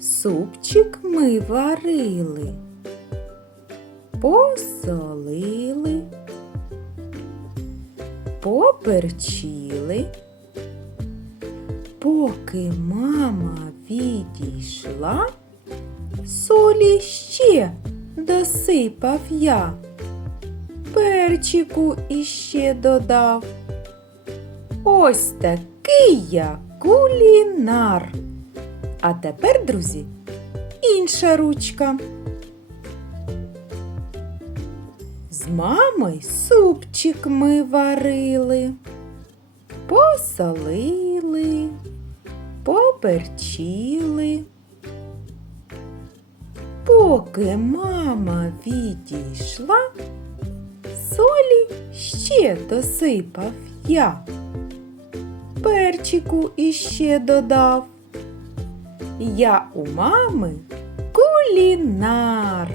супчик ми варили, посолили, поперчили, поки мама відійшла, солі ще досипав я, перчику іще додав. Ось такий я кулінар. А тепер, друзі, інша ручка. З мамою супчик ми варили, посолили, поперчили. Поки мама відійшла, солі ще досипав я. Перчику іще додав. Я у мами кулінар.